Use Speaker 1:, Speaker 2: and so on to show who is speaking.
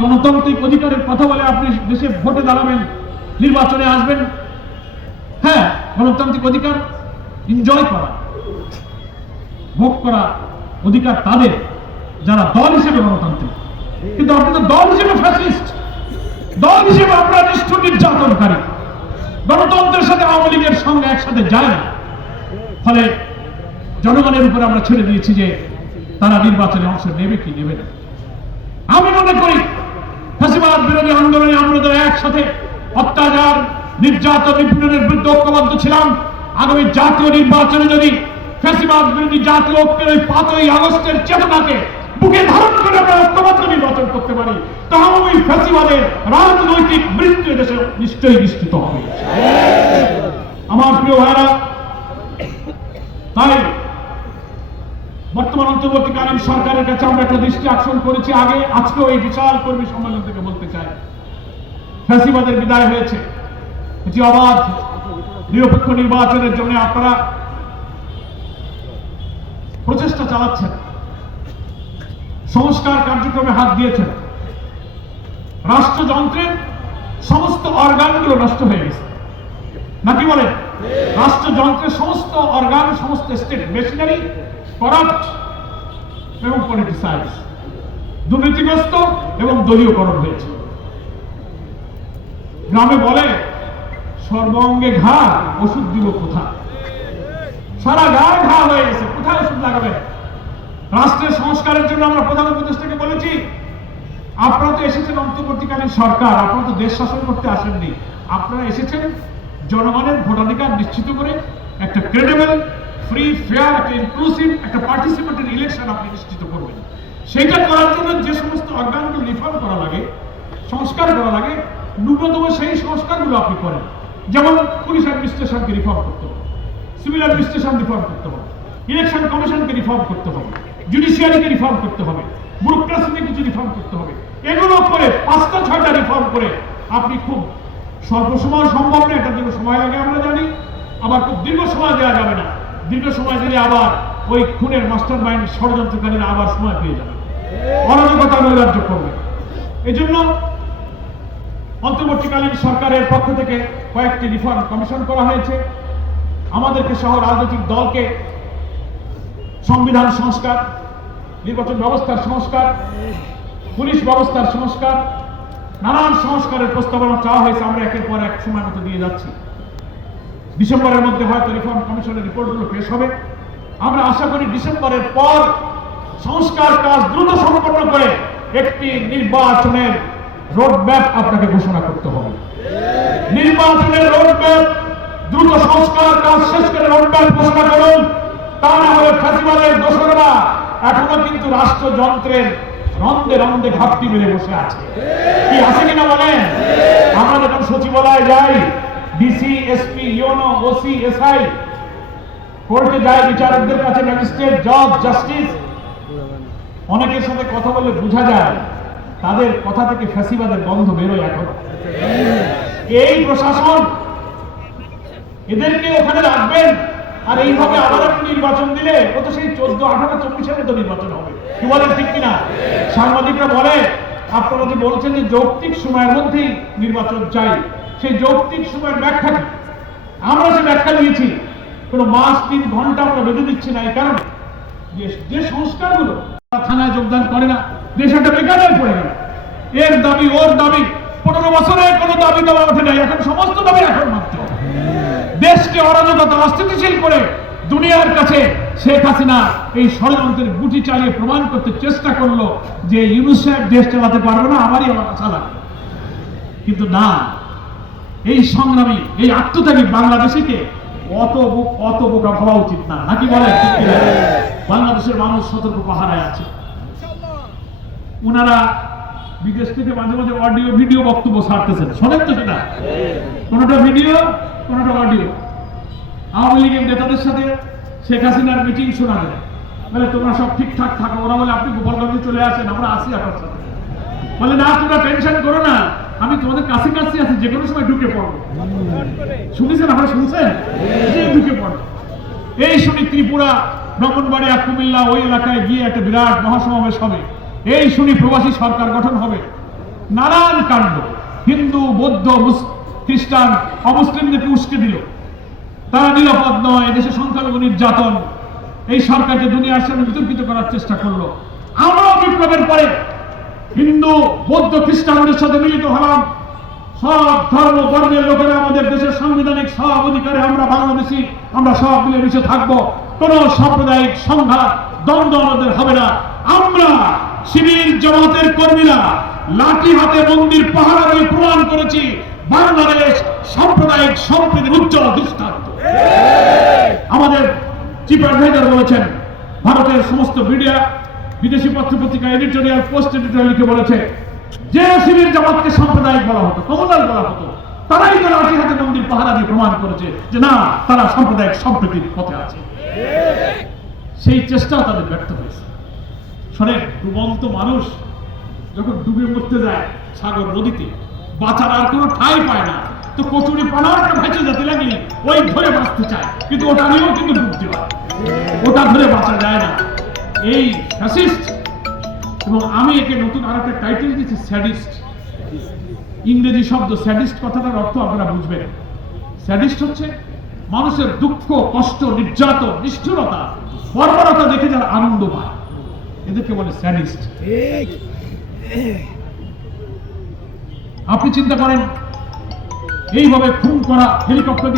Speaker 1: গণতান্ত্রিক অধিকারের কথা বলে আপনি দেশে ভোটে দাঁড়াবেন, নির্বাচনে আসবেন। হ্যাঁ গণতান্ত্রিক অধিকার এনজয় করা, ভোগ করা অধিকার তাদের, যারা দল হিসেবে গণতান্ত্রিক। কিন্তু আপনি তো দল হিসেবে ফ্যাসিস্ট দল হিসেবে আপনারা নিষ্ঠুর নির্যাতনকারী। গণতন্ত্রের সাথে আওয়ামী লীগের সঙ্গে একসাথে যায় না। ফলে জনগণের উপরে আমরা ছেড়ে দিয়েছি যে তারা নির্বাচনে অংশ নেবে কি নেবে না। ফাঁসিবাদ বিরোধী আন্দোলনে আমরা যারা একসাথে অত্যাচার, নির্যাতন, নিপীড়নের বিরুদ্ধে ঐক্যবদ্ধ ছিলাম, আগামী জাতীয় নির্বাচনে যদি ফ্যাসিবাদ বিরোধী জাতীয় ঐক্যের ওই পাঁচই আগস্টের চেতনাকে বুকে ধারণ করে আমরা ঐক্যবদ্ধ নির্বাচন করতে পারি, তাহলে ওই ফ্যাসিবাদের রাজনৈতিক মৃত্যু দেশে নিশ্চয়ই হবে। আমার প্রিয় ভাইরা তাই বর্তমান অন্তর্বর্তীকালীন সরকারের কাছে আমরা একটা দৃষ্টি আকর্ষণ করেছি আগে, আজকেও এই বিশাল কর্মী সম্মেলন থেকে বলতে ফ্যাসিবাদের বিদায় হয়েছে। এটি অবাধ, নিরপেক্ষ নির্বাচনের জন্য আপনারা প্রচেষ্টা চালাচ্ছেন। সংস্কার কার্যক্রমে হাত দিয়েছেন। রাষ্ট্রযন্ত্রের সমস্ত অর্গানগুলো নষ্ট হয়ে গেছে। নাকি বলেন? রাষ্ট্রযন্ত্রের সমস্ত অর্গান সমস্ত স্টেট মেশিনারি করাপ্ট এবং পলিটিসাইজ দুর্নীতিগ্রস্ত এবং দলীয়করণ হয়েছে। গ্রামে বলে, সর্বঙ্গে ঘা, ওষুধ দিব কোথায় সারা গায়ে ঘা হয়ে গেছে, কোথায় ওষুধ লাগাবে? রাষ্ট্রের সংস্কারের জন্য আমরা প্রধান উপদেষ্টাকে বলেছি, আপনারা তো এসেছেন অন্তর্বর্তীকালীন সরকার, আপনারা তো দেশ শাসন করতে আসেননি। আপনারা এসেছেন জনগণের ভোটাধিকার নিশ্চিত করে একটা ক্রেডিবল ফ্রি ফেয়ার একটা ইনক্লুসিভ একটা পার্টিসিপেটেড ইলেকশন আপনি নিশ্চিত করবেন। সেইটা করার জন্য যে সমস্ত অর্গানগুলো রিফর্ম করা লাগে, সংস্কার করা লাগে ন্যূনতম সেই সংস্কারগুলো আপনি করেন। যেমন পুলিশ অ্যাডমিনিস্ট্রেশনকে রিফর্ম করতে হবে সিভিল অ্যাডমিনিস্ট্রেশন রিফর্ম করতে হবে ইলেকশন কমিশনকে রিফর্ম করতে হবে জুডিশিয়ারিকে রিফর্ম করতে হবে ব্যুরোক্রাসিতে কিছু রিফর্ম করতে হবে। এগুলো করে পাঁচটা, ছয়টা রিফর্ম করে আপনি খুব স্বল্প সময় সম্ভব না এটার জন্য সময় লাগে আমরা জানি। আবার খুব দীর্ঘ সময় দেওয়া যাবে না। দীর্ঘ সময় দিলে আবার ওই খুনের মাস্টার মাইন্ড ষড়যন্ত্রকারীরা আবার সময় পেয়ে যাবে। অরাজকতা নৈরাজ্য করবে। এই জন্য অন্তর্বর্তীকালীন সরকারের পক্ষ থেকে কয়েকটি রিফর্ম কমিশন করা হয়েছে। আমাদেরকে সহ রাজনৈতিক দলকে সংবিধান সংস্কার, নির্বাচন ব্যবস্থার সংস্কার, পুলিশ ব্যবস্থার সংস্কার, নানান সংস্কারের প্রস্তাবনা চাওয়া হয়েছে। আমরা একের পর এক সময় মতো দিয়ে যাচ্ছি। ডিসেম্বরের মধ্যে হয়তো রিফর্ম কমিশনের রিপোর্টগুলো পেশ হবে। আমরা আশা করি ডিসেম্বরের পর সংস্কার কাজ দ্রুত সম্পন্ন করে একটি নির্বাচনের রোডম্যাপ আপনাকে ঘোষণা করতে হবে। নির্বাচনের রোডম্যাপ, দ্রুত সংস্কার কাজ শেষ করে রোডম্যাপ ঘোষণা করুন। তা না হলে ফাঁসিবাদের দোসররা এখনও কিন্তু রাষ্ট্রযন্ত্রের রন্ধে রন্ধে ঘাপটি মেরে বসে আছে। কি আছে কিনা বলেন? আমরা যখন সচিবালয়ে যাই DC SP UNO OC SI কোর্টে যায় বিচারকদের কাছে ম্যাজিস্ট্রেট, জজ, জাস্টিস, অনেকের সাথে কথা বলে বোঝা যায় তাদের কথা থেকে ফ্যাসিবাদের গন্ধ বেরোয় এখন। এই প্রশাসন, এদেরকে ওখানে রাখবেন আর এইভাবে আবার একটা নির্বাচন দিলে ও তো সেই চোদ্দ, আঠারো, চব্বিশের মতো নির্বাচন হবে। কি বলেন ঠিক কিনা? সাংবাদিকরা বলে, আপনারা যে বলছেন যে যৌক্তিক সময়ের মধ্যেই নির্বাচন চাই, সেই যৌক্তিক সময়ের ব্যাখ্যা কি? আমরা সে ব্যাখ্যা দিয়েছি। কোনো মাস, তিন ঘণ্টা আমরা বেঁধে দিচ্ছি না এই কারণে। যে- সংস্কারগুলো থানায় যোগদান করে না। দেশ একটা বেকার পড়ে গেল। এর দাবি, ওর দাবি, পনেরো বছরে কোনো দাবি দেওয়া ওঠে নাই। এখন সমস্ত দাবি এখন মাত্র দেশকে অরাজকতা, অস্থিতিশীল করে দুনিয়ার কাছে শেখ হাসিনা এই ষড়যন্ত্রের গুটি চালিয়ে প্রমাণ করতে চেষ্টা করল যে ইউনিসেফ দেশ চালাতে পারবে না, আমারই আমার লাগে কিন্তু না, এই সংগ্রামী, এই আত্মত্যাগী বাংলাদেশিকে অত অত বোকা ভাবা উচিত না। নাকি বলে বাংলাদেশের মানুষ সতর্ক পাহারায় আছে। ওনারা বিদেশ থেকে মাঝে মাঝে অডিও, ভিডিও বক্তব্য ছাড়তেছেন শোনেন তো সেটা। কোনোটা ভিডিও, কোনোটা অডিও। আওয়ামী লীগের নেতাদের সাথে শেখ হাসিনার মিটিং শোনা যায়। বলে, তোমরা সব ঠিকঠাক থাকো। ওরা বলে, আপনি গোপালগঞ্জে চলে আসেন, আমরা আসি আপনার সাথে। বলে, না, তোমরা টেনশন করো না। আমি তোমাদের কাছে কাছে আছি যে কোনো সময় ঢুকে পড়ব। শুনেছেন আপনারা, শুনছেন? ঢুকে পড়ব। এই শুনি ত্রিপুরা, ব্রাহ্মণবাড়িয়া, কুমিল্লা, ওই এলাকায় গিয়ে একটা বিরাট মহাসমাবেশ হবে। এই শুনি প্রবাসী সরকার গঠন হবে। নানান কাণ্ড, হিন্দু, বৌদ্ধ খ্রিস্টান অমুসলিমদেরকে উস্কে দিল। তারা নিরাপদ নয় দেশে সংখ্যালঘু নির্যাতন। এই সরকারকে দুনিয়ার সামনে বিতর্কিত করার চেষ্টা করল। আমরাও বিপ্লবের পরে হিন্দু, বৌদ্ধ, খ্রিস্টানদের সাথে মিলিত হলাম। সব ধর্ম, বর্ণের লোকেরা আমাদের দেশের সাংবিধানিক সব অধিকারে আমরা বাংলাদেশি, আমরা সব মিলে মিশে থাকব। কোন সাম্প্রদায়িক সংঘাত, দ্বন্দ্ব আমাদের হবে না। আমরা শিবির জমাতের কর্মীরা লাঠি হাতে মন্দির পাহারা দিয়ে প্রমাণ করেছি, বাংলাদেশ সাম্প্রদায়িক সম্প্রীতির উজ্জ্বল দৃষ্টান্ত। আমাদের চিফ অ্যাডভাইজার বলেছেন, ভারতের সমস্ত মিডিয়া বিদেশি পত্রপত্রিকা এডিটোরিয়াল পোস্ট এডিটোরিয়াল লিখে বলেছে, যে শিবির জামাতকে সাম্প্রদায়িক বলা হতো কমলাল বলা হতো, তারাই তো লাঠি হাতে মন্দির পাহারা দিয়ে প্রমাণ করেছে যে না, তারা সাম্প্রদায়িক সম্প্রীতির পথে আছে। সেই চেষ্টাও তাদের ব্যর্থ হয়েছে। শোনেন, ডুবন্ত মানুষ যখন ডুবে মরতে যায় সাগর নদীতে, বাঁচার আর কোনো ঠাই পায় না। তো কচুরি পানাটা ভেসে যেতে লাগলি, ওই ধরে বাঁচতে চায়। কিন্তু ওটা নিয়েও কিন্তু ডুবতে হয়। ওটা ধরে বাঁচা যায় না। এই ফ্যাসিস্ট এবং আমি একে নতুন আর একটা টাইটেল দিয়েছি স্যাডিস্ট ইংরেজি শব্দ স্যাডিস্ট কথাটার অর্থ আপনারা বুঝবেন। স্যাডিস্ট হচ্ছে মানুষের দুঃখ, কষ্ট, নির্যাতন, নিষ্ঠুরতা, বর্বরতা দেখে যারা আনন্দ পায়। এদেরকে বলে স্যানিস্ট। আপনি চিন্তা করেন এইভাবে খুন করা হেলিকপ্টার